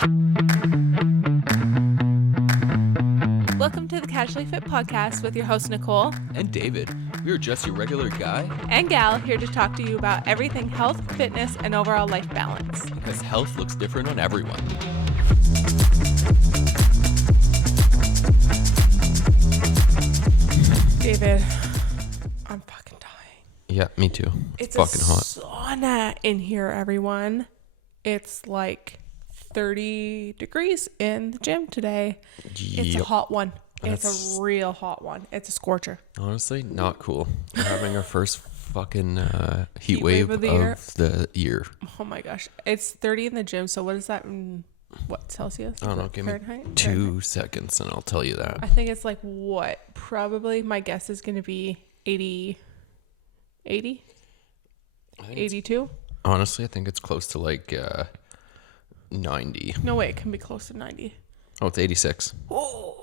Welcome to the Casually Fit Podcast with your host, Nicole. And David. We are just your regular guy. And gal here to talk to you about everything health, fitness, and overall life balance. Because health looks different on everyone. David, I'm fucking dying. Yeah, me too. It's fucking hot. Sauna in here, everyone. It's like 30 degrees in the gym today. It's a hot one. It's a real hot one. It's a scorcher. Honestly, not cool. We're having our first fucking heat wave of the year. Oh my gosh. It's 30 in the gym. So what is that in what, Celsius? I don't know. Give me Fahrenheit? 2 seconds and I'll tell you that. I think it's like what? Probably my guess is going to be 80? 82? Honestly, I think it's close to like 90. No way. It can be close to 90. Oh, it's 86. Oh.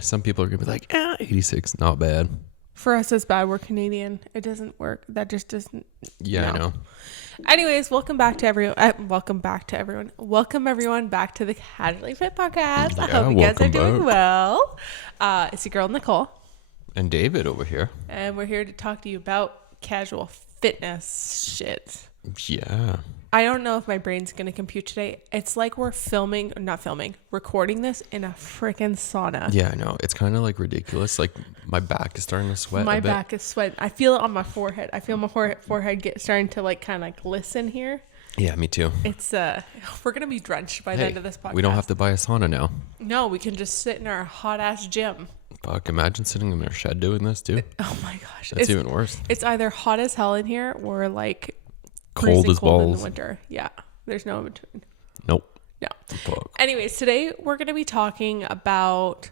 Some people are going to be like, 86, not bad. For us, it's bad. We're Canadian. It doesn't work. That just doesn't. Yeah, no. I know. Anyways, welcome everyone back to the Casually Fit Podcast. Yeah, I hope you guys are doing back. well. It's your girl, Nicole. And David over here. And we're here to talk to you about casual fitness shit. Yeah. I don't know if my brain's going to compute today. It's like we're recording this in a freaking sauna. Yeah, I know. It's kind of like ridiculous. Like my back is starting to sweat. My back is sweating. I feel it on my forehead. I feel my forehead starting to like kind of like glisten here. Yeah, me too. It's we're going to be drenched by the end of this podcast. We don't have to buy a sauna now. No, we can just sit in our hot ass gym. Fuck, imagine sitting in our shed doing this too. Oh my gosh. That's even worse. It's either hot as hell in here or like cold as balls in the winter. Yeah, there's no in between. Nope. No. Fuck. Anyways, today we're going to be talking about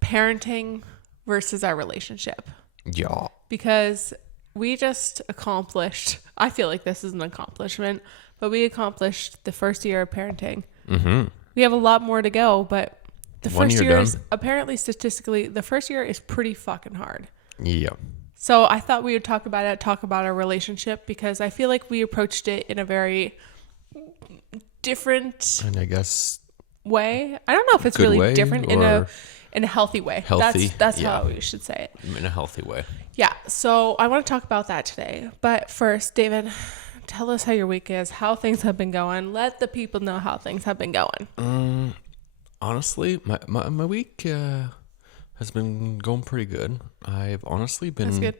parenting versus our relationship. Yeah. Because we just accomplished, I feel like this is an accomplishment, but we accomplished the first year of parenting. Mm-hmm. We have a lot more to go, but the first year done. is apparently statistically, the first year is pretty fucking hard. Yeah. So I thought we would talk about our relationship, because I feel like we approached it in a very different And I guess way. I don't know if it's really different in a healthy way. Healthy. That's how we should say it. In a healthy way. Yeah. So I want to talk about that today. But first, David, tell us how your week is, how things have been going. Let the people know how things have been going. Honestly, my week has been going pretty good. I've honestly been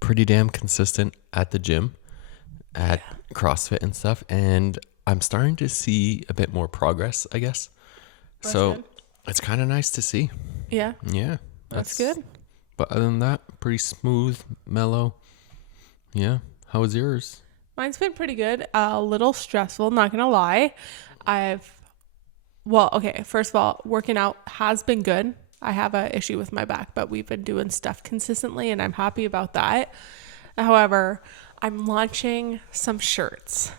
pretty damn consistent at the gym, at CrossFit and stuff, and I'm starting to see a bit more progress, I guess. That's so good. It's kind of nice to see. Yeah. Yeah. That's good. But other than that, pretty smooth, mellow. Yeah. How was yours? Mine's been pretty good. A little stressful, not gonna lie. First of all, working out has been good. I have an issue with my back, but we've been doing stuff consistently and I'm happy about that. However, I'm launching some shirts.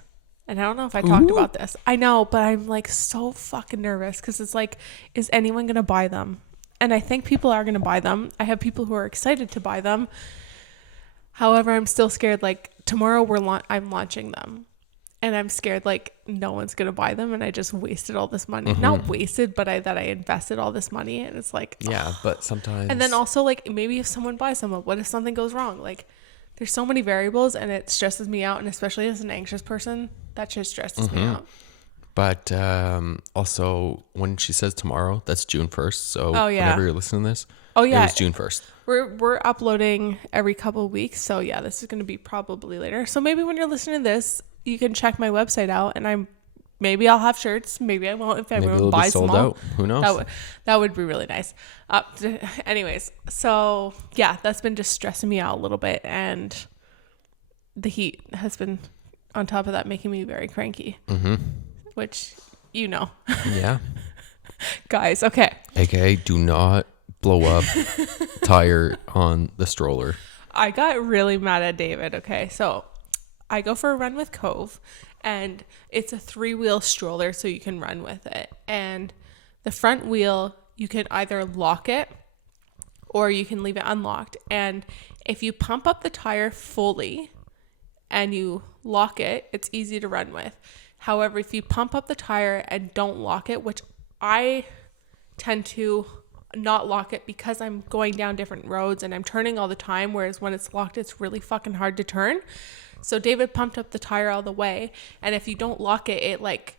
And I don't know if I talked about this. I know, but I'm like so fucking nervous because it's like, is anyone going to buy them? And I think people are going to buy them. I have people who are excited to buy them. However, I'm still scared. Like tomorrow I'm launching them. And I'm scared like no one's going to buy them. And I just wasted all this money. Mm-hmm. Not wasted, but I invested all this money. And it's like, yeah, but sometimes. And then also like maybe if someone buys them, what if something goes wrong? Like there's so many variables and it stresses me out. And especially as an anxious person, that just stresses me out. But also when she says tomorrow, that's June 1st. So whenever you're listening to this, it was June 1st. We're uploading every couple of weeks. So yeah, this is going to be probably later. So maybe when you're listening to this, you can check my website out and maybe I'll have shirts. Maybe I won't if everyone buys them all. Out. Who knows? That would be really nice. Anyways, so yeah, that's been just stressing me out a little bit. And the heat has been on top of that making me very cranky. Mm-hmm. Which, you know. Yeah. Guys, okay. AKA do not blow up tire on the stroller. I got really mad at David. Okay, so I go for a run with Cove, and it's a 3-wheel stroller, so you can run with it. And the front wheel, you can either lock it or you can leave it unlocked. And if you pump up the tire fully and you lock it, it's easy to run with. However, if you pump up the tire and don't lock it, which I tend to not lock it because I'm going down different roads and I'm turning all the time, whereas when it's locked, it's really fucking hard to turn. So David pumped up the tire all the way, and if you don't lock it, it like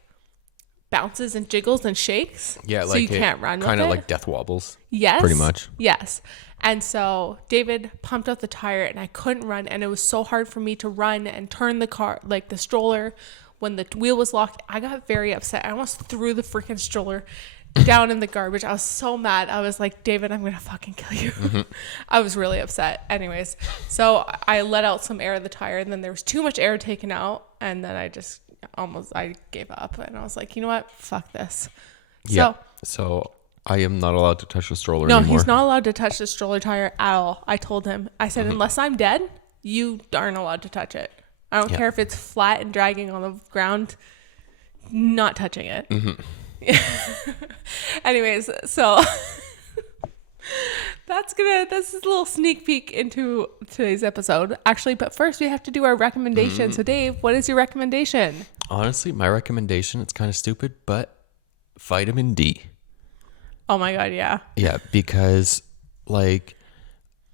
bounces and jiggles and shakes. Yeah, so like you can't run with it. Kind of like death wobbles. Yes. Pretty much. Yes. And so David pumped up the tire and I couldn't run, and it was so hard for me to run and turn the car, like the stroller, when the wheel was locked. I got very upset. I almost threw the freaking stroller down in the garbage. I was so mad. I was like, David, I'm gonna fucking kill you. I was really upset. Anyways, so I let out some air of the tire, and then there was too much air taken out, and then I gave up, and I was like, you know what, fuck this. Yeah. So I am not allowed to touch the stroller no, anymore. He's not allowed to touch the stroller tire at all. I told him, I said, unless I'm dead, you aren't allowed to touch it. I don't care if it's flat and dragging on the ground, not touching it. Anyways, so this is a little sneak peek into today's episode. Actually, but first we have to do our recommendation. So Dave, what is your recommendation? Honestly, my recommendation, it's kind of stupid, but vitamin D. Oh my God, yeah. Yeah, because like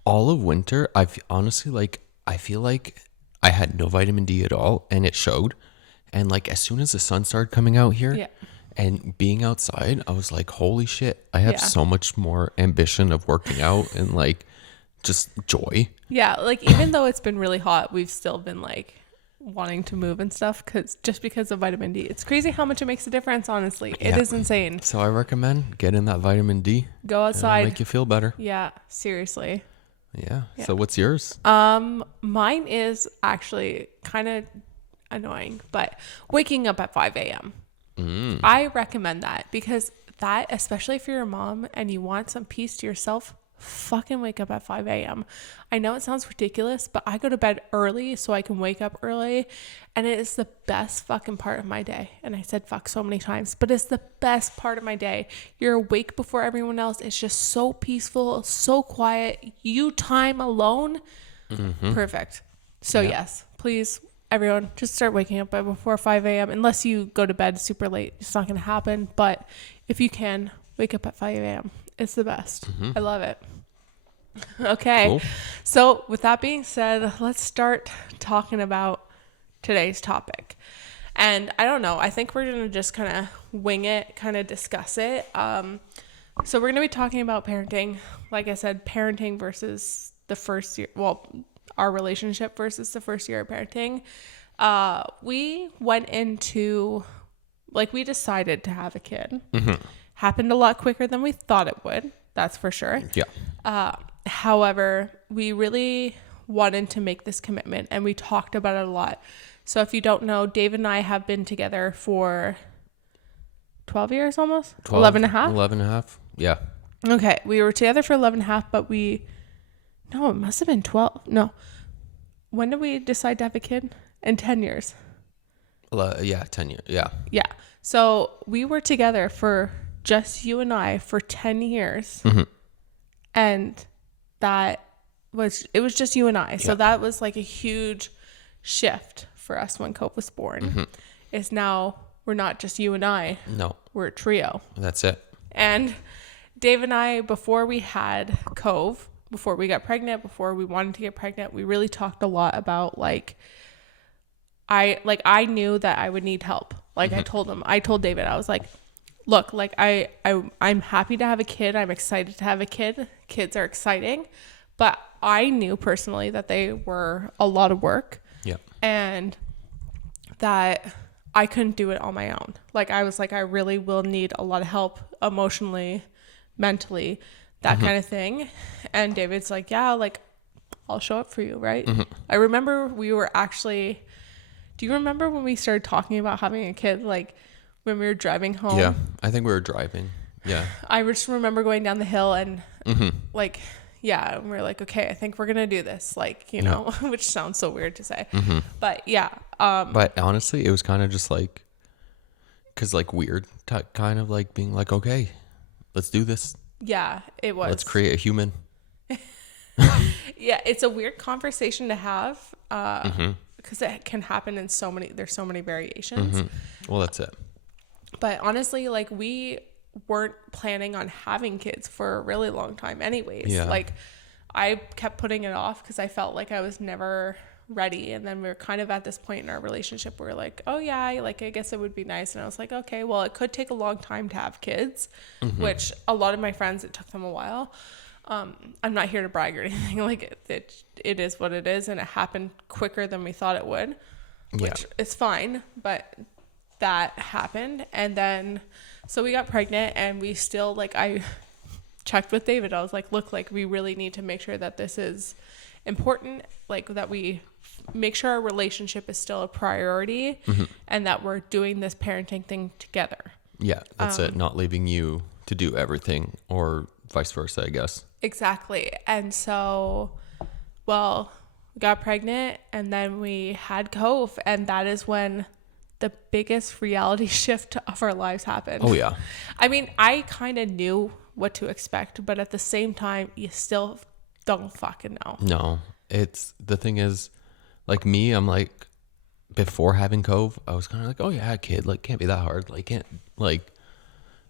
all of winter, I feel like I had no vitamin D at all, and it showed. And like as soon as the sun started coming out here and being outside, I was like, holy shit, I have so much more ambition of working out and like just joy. Yeah, like even though it's been really hot, we've still been like wanting to move and stuff because of vitamin D. It's crazy how much it makes a difference, honestly. It is insane. So I recommend getting that vitamin D. Go outside. It'll make you feel better. Yeah, seriously. Yeah. So what's yours? Mine is actually kind of annoying, but waking up at 5 a.m. I recommend that because that, especially if you're a mom and you want some peace to yourself, fucking wake up at 5 a.m. I know it sounds ridiculous, but I go to bed early so I can wake up early, and it is the best fucking part of my day. And I said fuck so many times, but it's the best part of my day. You're awake before everyone else. It's just so peaceful, so quiet. You time alone. Perfect. So yes, please, everyone, just start waking up before 5 a.m. Unless you go to bed super late. It's not going to happen. But if you can, wake up at 5 a.m. It's the best. I love it. Okay. Cool. So with that being said, let's start talking about today's topic. And I don't know, I think we're going to just kind of wing it, kind of discuss it. So we're going to be talking about parenting. Like I said, parenting versus the first year. Well, our relationship versus the first year of parenting. We went into, like, we decided to have a kid. Happened a lot quicker than we thought it would. That's for sure. Yeah. However, we really wanted to make this commitment, and we talked about it a lot. So if you don't know, Dave and I have been together for 12 years almost? 11 and a half? 11 and a half. Yeah. Okay. We were together for 11 and a half, but it must have been 12. No. When did we decide to have a kid? In 10 years. Yeah, 10 years. Yeah. Yeah. So we were together for just you and I for 10 years. And it was just you and I. So that was like a huge shift for us when Cope was born. Is now we're not just you and I. No. We're a trio. That's it. And Dave and I, before we had Cove, before we got pregnant, before we wanted to get pregnant, we really talked a lot about I knew that I would need help. Like I told David, I was like, look, like I'm happy to have a kid. I'm excited to have a kid. Kids are exciting, but I knew personally that they were a lot of work. Yeah. And that I couldn't do it on my own. Like I was like, I really will need a lot of help emotionally, mentally, that kind of thing. And David's like, yeah, like I'll show up for you. Right. I remember do you remember when we started talking about having a kid? Like when we were driving home? Yeah. I think we were driving. Yeah. I just remember going down the hill and like, yeah, and we're like, okay, I think we're going to do this. Like, you know, which sounds so weird to say, but yeah. But honestly, it was kind of just like, cause like weird kind of like being like, okay, let's do this. Yeah, it was. Let's create a human. Yeah, it's a weird conversation to have because it can happen in there's so many variations. Well, that's it. But honestly, like we weren't planning on having kids for a really long time anyways. Yeah. Like I kept putting it off because I felt like I was never ready. And then we were kind of at this point in our relationship where we're like, oh yeah, like I guess it would be nice. And I was like, okay, well, it could take a long time to have kids, which a lot of my friends, it took them a while. I'm not here to brag or anything. Like it is what it is, and it happened quicker than we thought it would, which is fine. But that happened, and then so we got pregnant, and we still like I checked with David. I was like, look, like we really need to make sure that this is important, like that we make sure our relationship is still a priority, and that we're doing this parenting thing together. Yeah, that's it. Not leaving you to do everything, or vice versa, I guess. Exactly. And so, well, we got pregnant, and then we had Cove, and that is when the biggest reality shift of our lives happened. Oh yeah. I mean, I kind of knew what to expect, but at the same time, you still don't fucking know. No, it's the thing is, like me, I'm like, before having Cove, I was kind of like, oh yeah, kid, like can't be that hard, like can't like,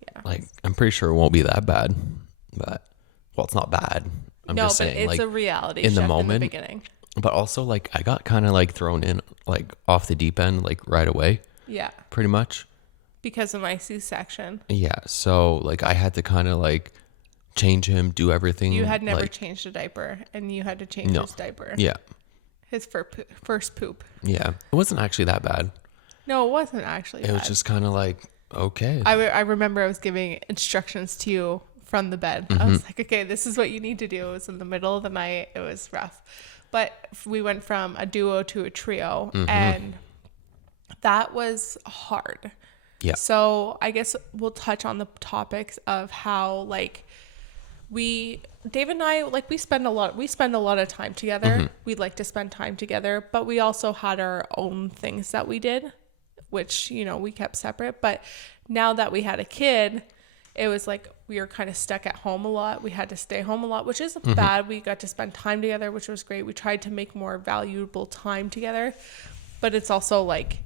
Yeah. like I'm pretty sure it won't be that bad, but well, it's not bad. I'm No, just but saying, it's like a reality in the shift moment, in the beginning. but also like I got kind of like thrown in like off the deep end like right away, Yeah. pretty much. Because of my C-section. Yeah, so like I had to kind of like change him, do everything. You had never like, changed a diaper, and you had to change No. his diaper. Yeah, His first poop. yeah. It wasn't actually that bad. No, it wasn't actually It bad. was just kind of like, okay. I remember I was giving instructions to you from the bed. I was like, okay, this is what you need to do. It was in the middle of the night. It was rough. But we went from a duo to a trio, and that was hard. Yeah. So I guess we'll touch on the topics of how like David and I, like we spend a lot of time together. We like to spend time together, but we also had our own things that we did, which, you know, we kept separate. But now that we had a kid, it was like we were kind of stuck at home a lot. We had to stay home a lot, which isn't bad. We got to spend time together, which was great. We tried to make more valuable time together, but it's also like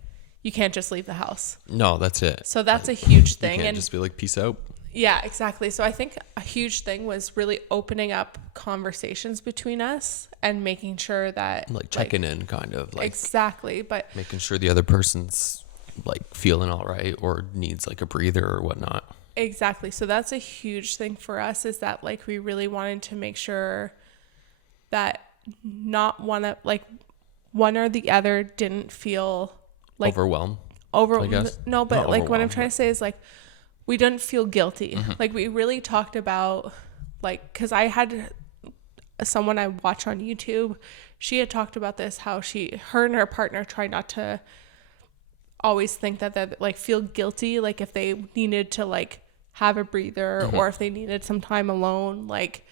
you can't just leave the house. No, that's it. So that's a huge thing. You can't And just be like, peace out. yeah, exactly. So I think a huge thing was really opening up conversations between us and making sure that Like checking in, kind of like exactly, but making sure the other person's like feeling all right or needs like a breather or whatnot. exactly. So that's a huge thing for us, is that like we really wanted to make sure that not one or the other didn't feel like Overwhelmed. I guess. No, but Not like what I'm overwhelmed, trying to say is like we didn't feel guilty. Like we really talked about like, because I had someone I watch on YouTube, she had talked about this, how her and her partner try not to always think that they like feel guilty, like if they needed to like have a breather or if they needed some time alone, like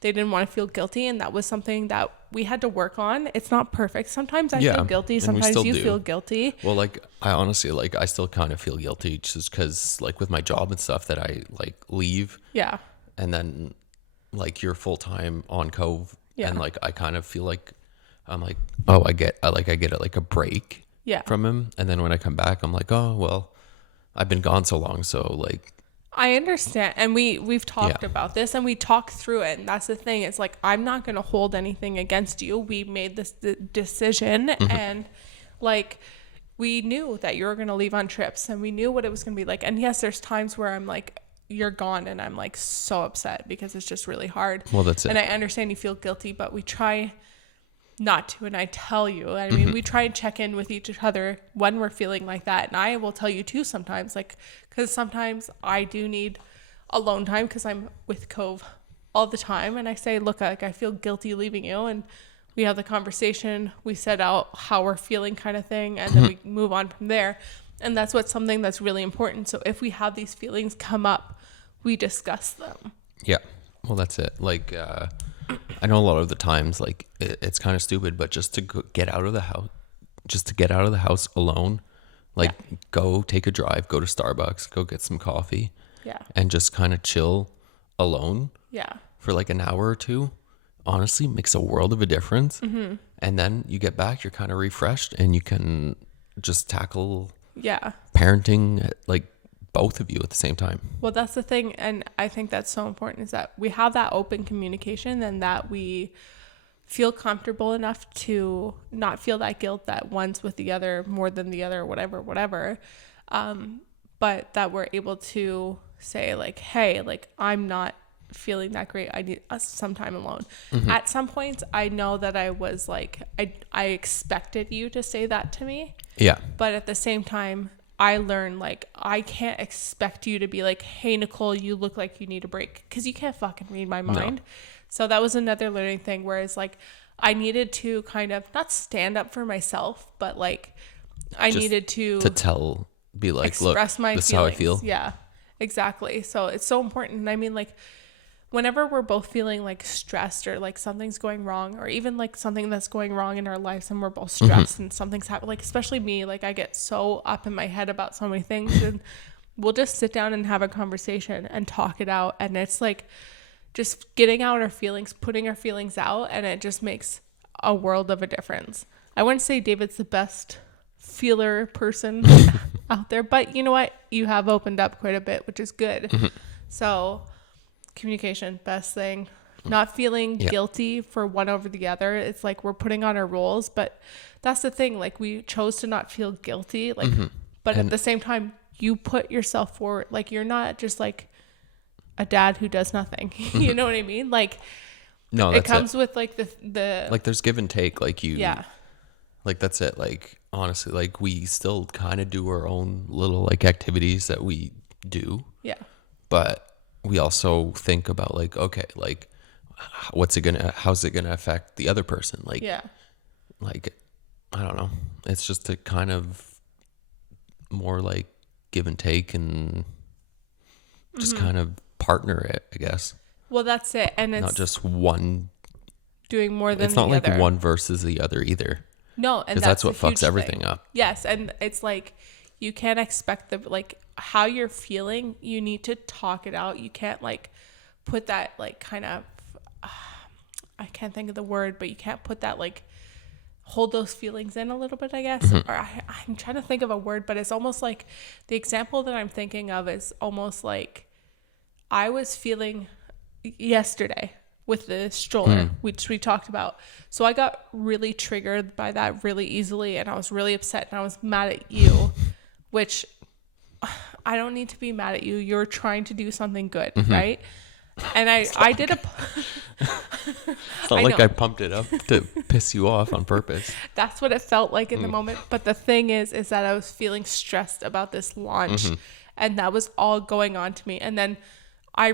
they didn't want to feel guilty. And that was something that we had to work on. It's not perfect. Sometimes I feel guilty. and we Sometimes still you do. feel guilty. Well, like I honestly, like I still kind of feel guilty just because like with my job and stuff that I like leave Yeah. and then like you're full time on Cove Yeah. and like I kind of feel like I'm like, oh, I get like a break Yeah. from him, and then when I come back I'm like, oh well, I've been gone so long, so like I understand. And we've talked Yeah. about this and we talked through it. And that's the thing. It's like, I'm not going to hold anything against you. We made this decision and like, we knew that you were going to leave on trips and we knew what it was going to be like. And yes, there's times where I'm like, you're gone and I'm like so upset because it's just really hard. Well, that's it. And I understand you feel guilty, but we try not to. And I tell you, I mean, we try and check in with each other when we're feeling like that. And I will tell you too sometimes, like, because sometimes I do need alone time because I'm with Cove all the time. And I say, look, like, I feel guilty leaving you. And we have the conversation, we set out how we're feeling kind of thing. And then we move on from there. And that's something that's really important. So if we have these feelings come up, we discuss them. yeah, well that's it. Like I know a lot of the times like it's kind of stupid, but just to get out of the house alone, like go take a drive, go to Starbucks, go get some coffee, Yeah. and just kind of chill alone Yeah. for like an hour or two, honestly makes a world of a difference. And then you get back, you're kind of refreshed, and you can just tackle Yeah. parenting, like both of you at the same time. Well, that's the thing. And I think that's so important, is that we have that open communication, and that we feel comfortable enough to not feel that guilt that one's with the other more than the other, whatever. But that we're able to say like, hey, like, I'm not feeling that great. I need some time alone. At some points, I know that I was like, I expected you to say that to me. Yeah. But at the same time, I learned, like, I can't expect you to be like, hey, Nicole, you look like you need a break, because you can't fucking read my mind. No. So that was another learning thing, whereas like I needed to kind of not stand up for myself, but like I just needed to be like, express look, my this feelings. Is how I feel. Yeah, exactly. So it's so important. And I mean, like, whenever we're both feeling like stressed, or like something's going wrong, or even like something that's going wrong in our lives, and we're both stressed and something's happening, like especially me, like I get so up in my head about so many things, and we'll just sit down and have a conversation and talk it out. And it's like just getting out our feelings, putting our feelings out, and it just makes a world of a difference. I wouldn't say David's the best feeler person out there, but you know what? You have opened up quite a bit, which is good. So communication, best thing. Not feeling guilty for one over the other. It's like we're putting on our roles, but that's the thing. Like, we chose to not feel guilty, like, but at the same time, you put yourself forward. Like, you're not just like a dad who does nothing. You know what I mean? Like, no, it comes with like the like there's give and take. Like like that's it. Like, honestly, like we still kind of do our own little like activities that we do. Yeah. But we also think about like, okay, like how's it gonna affect the other person? Like, yeah. Like, I don't know. It's just to kind of more like give and take, and just kind of partner it, I guess. Well, that's it. And it's not just one doing more than the other. It's not like one versus the other either. No, and that's what fucks everything up. Yes, and it's like you can't expect like how you're feeling. You need to talk it out. You can't like put that like kind of I can't think of the word, but you can't put that like hold those feelings in a little bit, I guess. Or I'm trying to think of a word, but it's almost like the example that I'm thinking of is almost like I was feeling yesterday with the stroller, which we talked about. So I got really triggered by that really easily, and I was really upset, and I was mad at you, which I don't need to be mad at you. You're trying to do something good, right? And I did a... It's not like I pumped it up to piss you off on purpose. That's what it felt like in the moment. But the thing is that I was feeling stressed about this launch, and that was all going on to me. And then I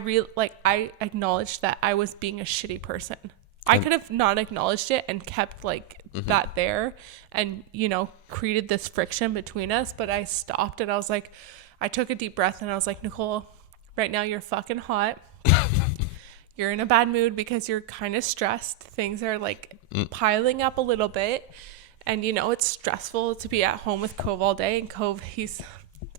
acknowledged that I was being a shitty person. I could have not acknowledged it and kept like that there, and created this friction between us. But I stopped, and I was like, I took a deep breath, and I was like, Nicole, right now you're fucking hot. You're in a bad mood because you're kind of stressed. Things are like piling up a little bit, and it's stressful to be at home with Cove all day. And Cove, he's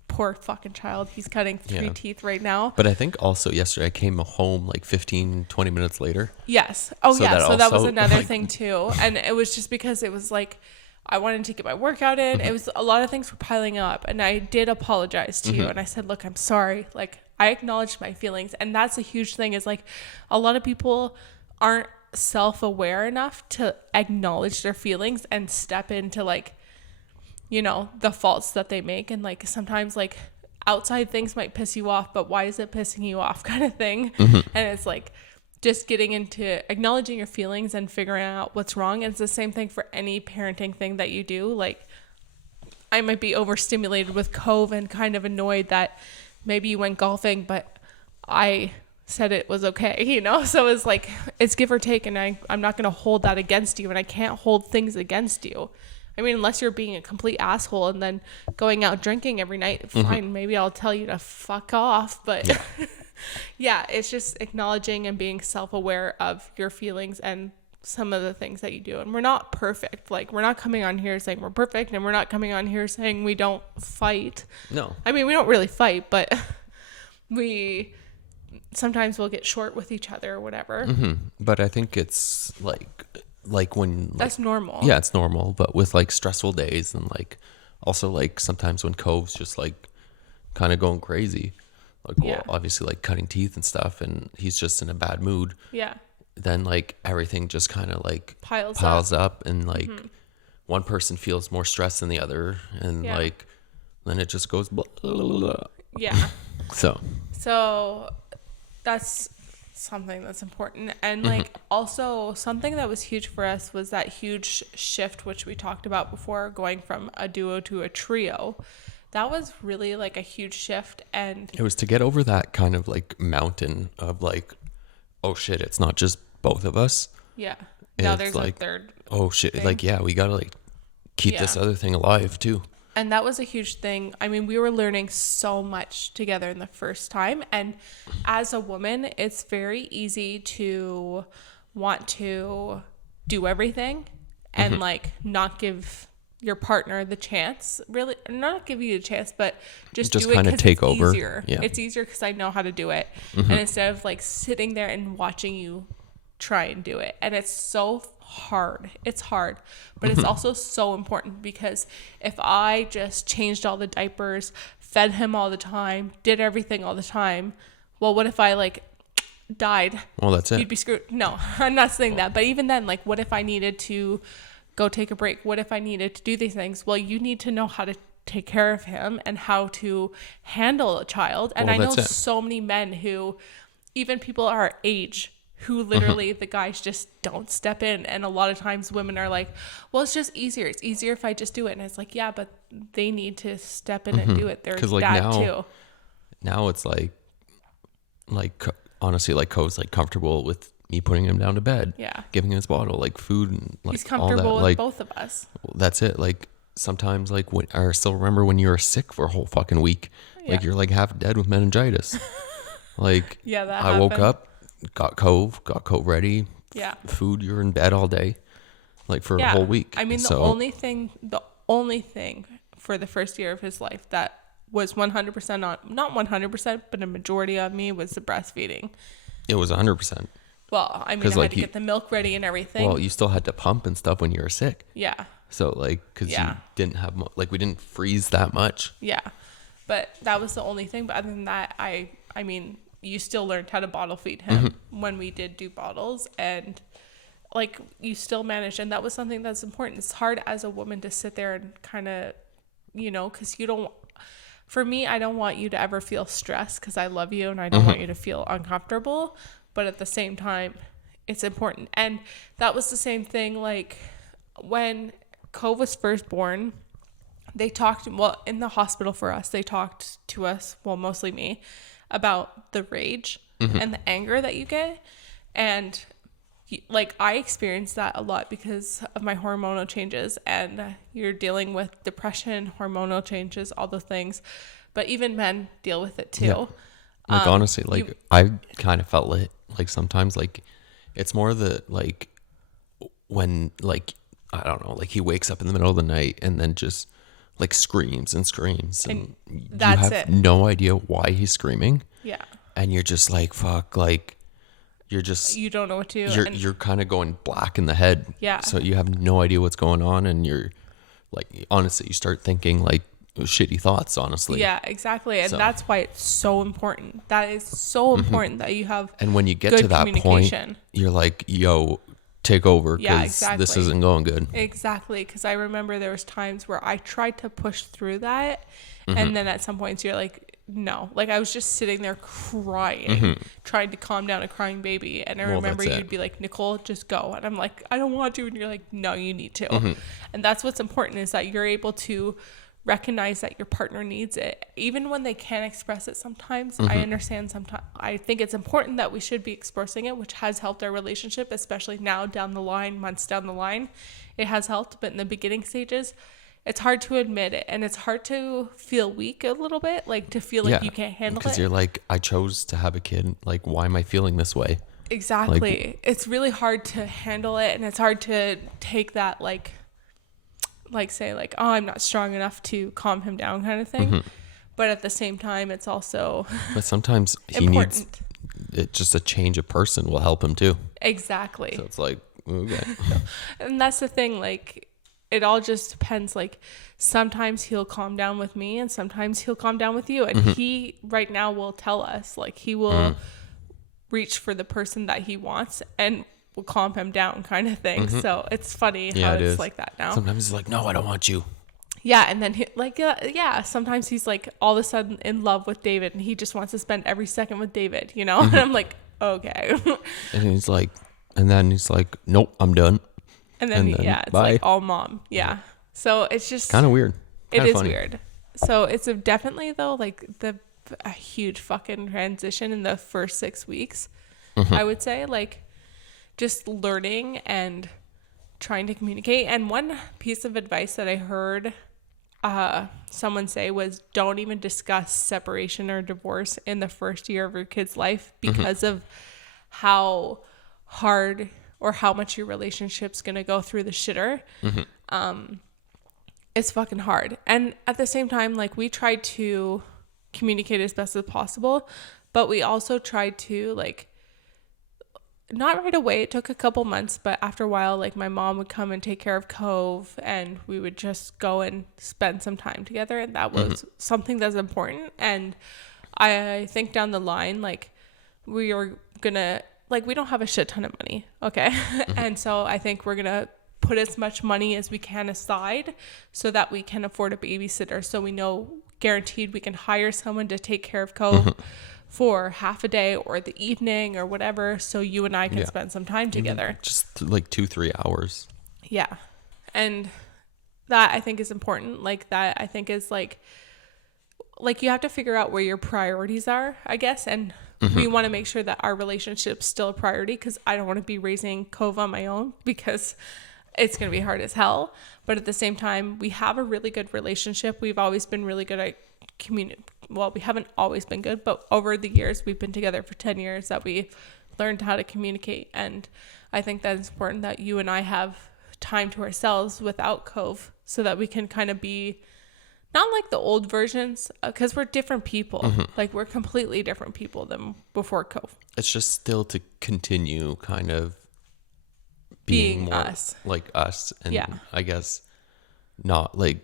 poor fucking child. He's cutting 3 teeth right now. But I think also yesterday I came home like 15, 20 minutes later. Yes. Oh, so yeah. So that was another thing too. And it was just because it was like, I wanted to get my workout in. It was a lot of things were piling up, and I did apologize to you. And I said, look, I'm sorry. Like, I acknowledged my feelings. And that's a huge thing, is like a lot of people aren't self-aware enough to acknowledge their feelings and step into like, the faults that they make. And like sometimes like outside things might piss you off, but why is it pissing you off, kind of thing. And it's like just getting into acknowledging your feelings and figuring out what's wrong. And it's the same thing for any parenting thing that you do. Like, I might be overstimulated with Cove and kind of annoyed that maybe you went golfing, but I said it was okay, So it's like, it's give or take, and I'm not going to hold that against you, and I can't hold things against you. I mean, unless you're being a complete asshole and then going out drinking every night, fine, maybe I'll tell you to fuck off. But yeah, it's just acknowledging and being self-aware of your feelings and some of the things that you do. And we're not perfect. Like, we're not coming on here saying we're perfect, and we're not coming on here saying we don't fight. No. I mean, we don't really fight, but sometimes we'll get short with each other or whatever. But I think it's like like when That's normal. yeah, it's normal, but with like stressful days and like also like sometimes when Cove's just like kind of going crazy, like Yeah. well, obviously like cutting teeth and stuff, and he's just in a bad mood, Yeah. then like everything just kind of like Piles up and like one person feels more stress than the other, and Yeah. like then it just goes blah, blah, blah, blah. Yeah. So That's something that's important. And like also something that was huge for us was that huge shift, which we talked about before, going from a duo to a trio. That was really like a huge shift. And it was to get over that kind of like mountain of like, oh shit, it's not just both of us. yeah, now It's there's like, a third oh shit, thing. like yeah, we gotta like keep this Yeah. other thing alive too. And that was a huge thing. I mean, we were learning so much together in the first time. And as a woman, it's very easy to want to do everything and like not give your partner the chance, really, not give you the chance, but just Just do it kinda 'cause take it's over. easier. Yeah. It's easier because I know how to do it. And instead of like sitting there and watching you try and do it. And it's so hard. It's hard, but it's also so important, because if I just changed all the diapers, fed him all the time, did everything all the time, well, what if I like died? Well, that's You'd it. be screwed. No, I'm not saying that. But even then, like, what if I needed to go take a break? What if I needed to do these things? Well, you need to know how to take care of him and how to handle a child. And Well, I know that's it. so many men who, even people our age, who literally the guys just don't step in. And a lot of times women are like, well, it's just easier. It's easier if I just do it. And it's like, yeah, but they need to step in and do it. They're 'Cause, like, dad now- too. Now it's like honestly, like Cove's like comfortable with me putting him down to bed, Yeah. giving him his bottle, like food, and like He's all that. comfortable with Like both of us. that's it. Like sometimes, like when I still remember when you were sick for a whole fucking week, like Yeah. you're like half dead with meningitis. Like Yeah, that I woke happened. up, got Cove ready, Yeah. food. You're in bed all day, like for a whole week. I mean, the So, only thing for the first year of his life that was 100% on, not 100%, but a majority on me, was the breastfeeding. it was 100%. Well, I mean, I 'Cause, had like, to you- get the milk ready and everything. Well, you still had to pump and stuff when you were sick. Yeah. So like, cause Yeah. you didn't have like we didn't freeze that much. Yeah. But that was the only thing. But other than that, I mean, you still learned how to bottle feed him when we did do bottles, and like you still managed. And that was something that's important. It's hard as a woman to sit there and kind of, because you don't, for me, I don't want you to ever feel stressed, because I love you and I don't want you to feel uncomfortable. But at the same time, it's important. And that was the same thing. Like when Cove was first born, they talked, well, in the hospital for us, they talked to us, well, mostly me, about the rage and the anger that you get. And like I experienced that a lot because of my hormonal changes, and you're dealing with depression, hormonal changes, all the things. But even men deal with it too. Yeah. Like honestly, like you- I kind of felt like sometimes like it's more the like when like I don't know, like he wakes up in the middle of the night and then just like screams and screams, and that's you have it. no idea why he's screaming, Yeah. and you're just like fuck, like you're just You don't know what to do. you're and you're kind of going black in the head. Yeah. So you have no idea what's going on, and you're like honestly, you start thinking like shitty thoughts. Honestly. yeah, exactly. And So- that's why it's so important. That is so important that you have And when you get good to that point, communication. you're like, "Yo, take over Yeah, because this exactly. isn't going good." Exactly, because I remember there was times where I tried to push through that, and then at some points you're like, no, like I was just sitting there crying, trying to calm down a crying baby, and I Well, remember that's it. you'd be like, Nicole, just go, and I'm like, I don't want to, and you're like, no, you need to, and that's what's important, is that you're able to recognize that your partner needs it, even when they can't express it sometimes. I understand sometimes. I think it's important that we should be expressing it, which has helped our relationship, especially now down the line, months down the line. It has helped, but in the beginning stages, it's hard to admit it, and it's hard to feel weak a little bit, like to feel like you can't handle because it. you're like, I chose to have a kid. Like, why am I feeling this way? Exactly. It's really hard to handle it, and it's hard to take that like say like, oh, I'm not strong enough to calm him down kind of thing. But at the same time, it's also But sometimes he needs important. it. Just a change of person will help him too. Exactly. So it's like okay. And that's the thing, like, it all just depends. Like, sometimes he'll calm down with me and sometimes he'll calm down with you. And he right now will tell us, like, he will reach for the person that he wants and will calm him down, kind of thing. So it's funny how it's like that now. Sometimes he's like, no, I don't want you. Yeah, and then sometimes he's like all of a sudden in love with David and he just wants to spend every second with David, you know? And I'm like, okay. And he's like, nope, I'm done. And then it's bye. like all mom. Yeah. So it's just kind of weird. It is weird. So it's definitely though, like a huge fucking transition in the first 6 weeks. I would say, like, just learning and trying to communicate. And one piece of advice that I heard someone say was, don't even discuss separation or divorce in the first year of your kid's life because of how hard or how much your relationship's gonna go through the shitter. It's fucking hard. And at the same time, like, we tried to communicate as best as possible, but we also tried to, like, not right away. It took a couple months, but after a while, like, my mom would come and take care of Cove and we would just go and spend some time together. And that was something that's important. And I think down the line, like, we are gonna, like, we don't have a shit ton of money. Okay. And so I think we're gonna put as much money as we can aside so that we can afford a babysitter. So we know guaranteed we can hire someone to take care of Cove for half a day or the evening or whatever, so you and I can spend some time together. Just like 2-3 hours. Yeah. And that I think is important. Like, that I think is like you have to figure out where your priorities are, I guess. And we want to make sure that our relationship's still a priority, because I don't want to be raising Cove on my own, because it's going to be hard as hell. But at the same time, we have a really good relationship. We've always been really good at well, we haven't always been good, but over the years, we've been together for 10 years, that we learned how to communicate. And I think that it's important that you and I have time to ourselves without Cove, so that we can kind of be not like the old versions, because we're different people. Like, we're completely different people than before Cove. It's just still to continue kind of being more us, like us. And I guess not like,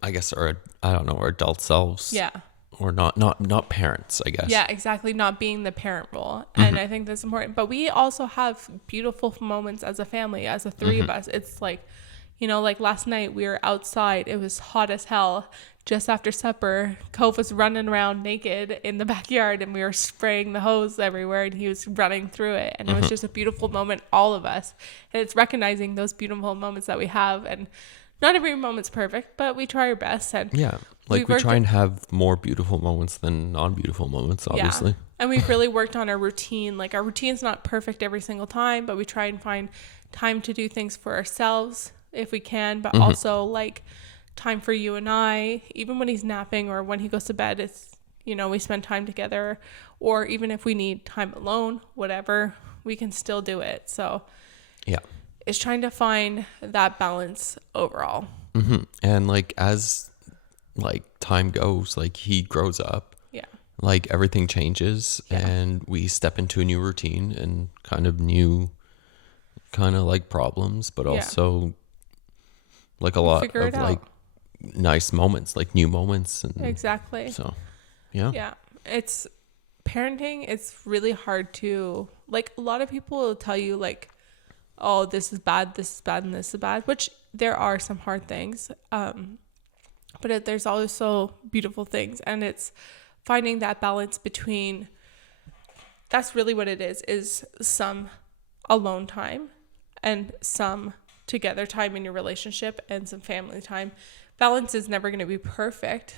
I guess our adult selves. Yeah. Or not parents, I guess. Yeah, exactly. Not being the parent role. And I think that's important. But we also have beautiful moments as a family, as the three of us. It's like, you know, like last night we were outside. It was hot as hell. Just after supper, Cove was running around naked in the backyard and we were spraying the hose everywhere and he was running through it. And it was just a beautiful moment, all of us. And it's recognizing those beautiful moments that we have. And not every moment's perfect, but we try our best. And we try and have more beautiful moments than non-beautiful moments, obviously. And we've really worked on our routine. Like, our routine's not perfect every single time, but we try and find time to do things for ourselves if we can, but also like time for you and I. Even when he's napping or when he goes to bed, it's, you know, we spend time together. Or even if we need time alone, whatever, we can still do it. So it's trying to find that balance overall. And like, as like time goes, like, he grows up, like, everything changes and we step into a new routine and kind of like problems, but also like a lot of like nice moments, like new moments. And exactly. So it's parenting. It's really hard to, like, a lot of people will tell you, like, oh, this is bad, and this is bad, which there are some hard things. But there's also beautiful things. And it's finding that balance between, that's really what it is some alone time and some together time in your relationship and some family time. Balance is never going to be perfect,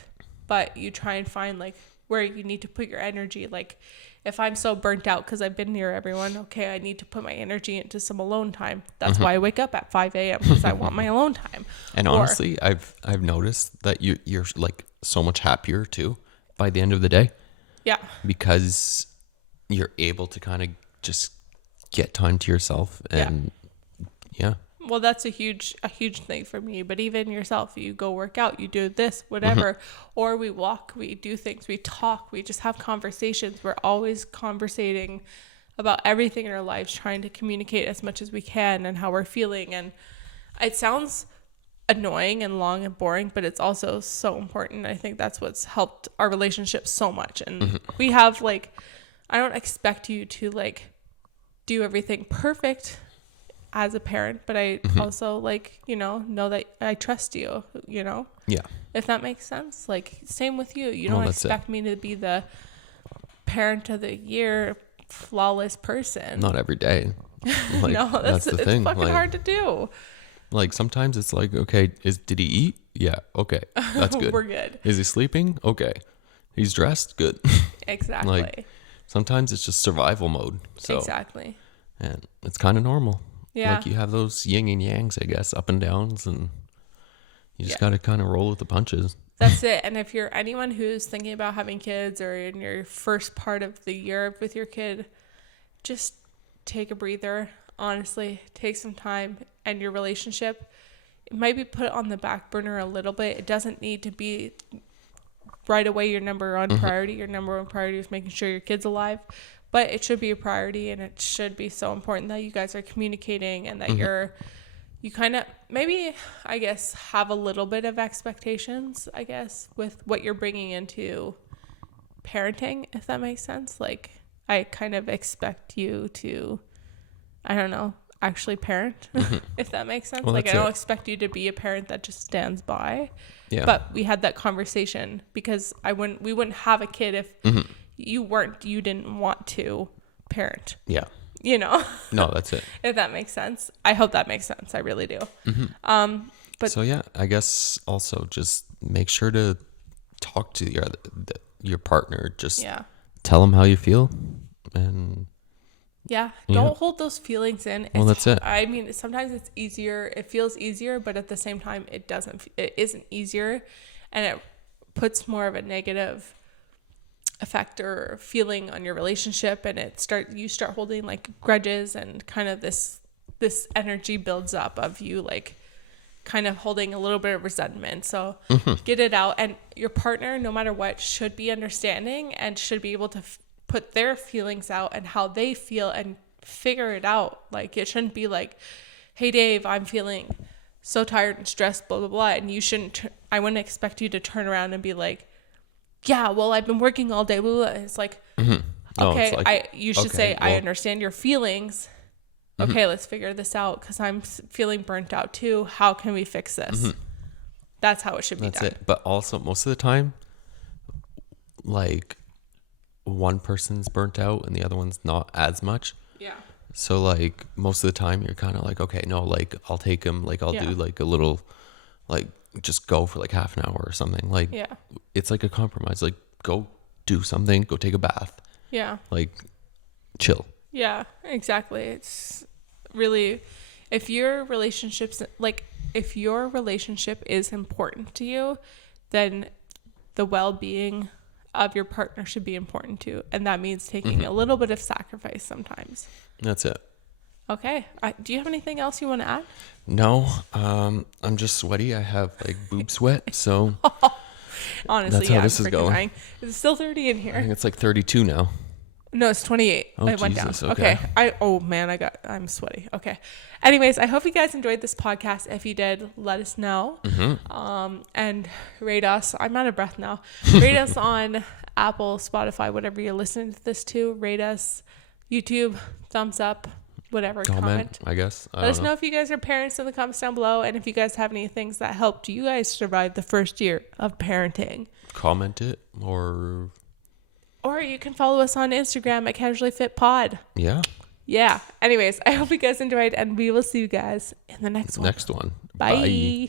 but you try and find, like, where you need to put your energy. Like, if I'm so burnt out because I've been near everyone, okay, I need to put my energy into some alone time. That's why I wake up at 5 a.m. because I want my alone time. And honestly, I've noticed that you're like so much happier too by the end of the day. Yeah. Because you're able to kind of just get time to yourself. And well, that's a huge thing for me. But even yourself, you go work out, you do this, whatever, or we walk, we do things, we talk, we just have conversations. We're always conversating about everything in our lives, trying to communicate as much as we can and how we're feeling. And it sounds annoying and long and boring, but it's also so important. I think that's what's helped our relationship so much. And we have like, I don't expect you to like do everything perfect as a parent, but I also like, know that I trust you, Yeah. if that makes sense. Like same with you. You don't expect me to be the parent of the year, flawless person. Not every day. Like, no, that's the thing. It's fucking like, hard to do. Like sometimes it's like, okay, did he eat? Yeah. Okay. That's good. We're good. Is he sleeping? Okay. He's dressed? Good. Exactly. Like sometimes it's just survival mode. So exactly. And it's kind of normal. Yeah. Like you have those yin and yangs, I guess, up and downs, and you just got to kind of roll with the punches. That's it. And if you're anyone who's thinking about having kids or in your first part of the year with your kid, just take a breather. Honestly, take some time, and your relationship, it might be put on the back burner a little bit. It doesn't need to be right away your number one priority. Your number one priority is making sure your kid's alive. But it should be a priority, and it should be so important that you guys are communicating and that you kind of maybe, I guess, have a little bit of expectations, I guess, with what you're bringing into parenting, if that makes sense. Like, I kind of expect you to, I don't know, actually parent, if that makes sense. Well, like, I don't expect you to be a parent that just stands by. Yeah. But we had that conversation because we wouldn't have a kid if you didn't want to parent. Yeah. No, that's it. If that makes sense. I hope that makes sense. I really do. But so yeah, I guess also just make sure to talk to your partner. Just tell them how you feel, and don't hold those feelings in. Well, that's it. I mean, sometimes it's easier. It feels easier, but at the same time, it isn't easier, and it puts more of a negative effect or feeling on your relationship, and you start holding like grudges, and kind of this energy builds up of you like kind of holding a little bit of resentment. So get it out, and your partner, no matter what, should be understanding and should be able to put their feelings out and how they feel and figure it out. Like, it shouldn't be like, hey Dave, I'm feeling so tired and stressed, blah blah blah, and I wouldn't expect you to turn around and be like, yeah, well, I've been working all day, blah, blah, blah. It's like, No, okay, it's like, you should say, I understand your feelings. Okay, let's figure this out because I'm feeling burnt out too. How can we fix this? That's how it should be done. That's it. But also, most of the time, like, one person's burnt out and the other one's not as much. Yeah. So, like, most of the time, you're kind of like, okay, no, like, I'll take him. Like, I'll do, like, a little, like, just go for, like, half an hour or something. Like, it's like a compromise. Like, go do something. Go take a bath. Yeah. Like, chill. Yeah, exactly. It's really, if your relationship is important to you, then the well-being of your partner should be important too. And that means taking a little bit of sacrifice sometimes. That's it. Okay. Do you have anything else you want to add? No. I'm just sweaty. I have like boob sweat. So honestly, that's how this is going. Dying. Is it still 30 in here? I think it's like 32 now. No, it's 28. Oh, I went Jesus, down. okay. I'm sweaty. Okay. Anyways, I hope you guys enjoyed this podcast. If you did, let us know. And rate us. I'm out of breath now. Rate us on Apple, Spotify, whatever you're listening to this to. Rate us. YouTube, thumbs up, whatever. Comment. I guess. Let us know if you guys are parents in the comments down below, and if you guys have any things that helped you guys survive the first year of parenting. Comment it, or you can follow us on Instagram at Casually Fit Pod. Yeah. Yeah. Anyways, I hope you guys enjoyed, and we will see you guys in the next one. Next one. Bye.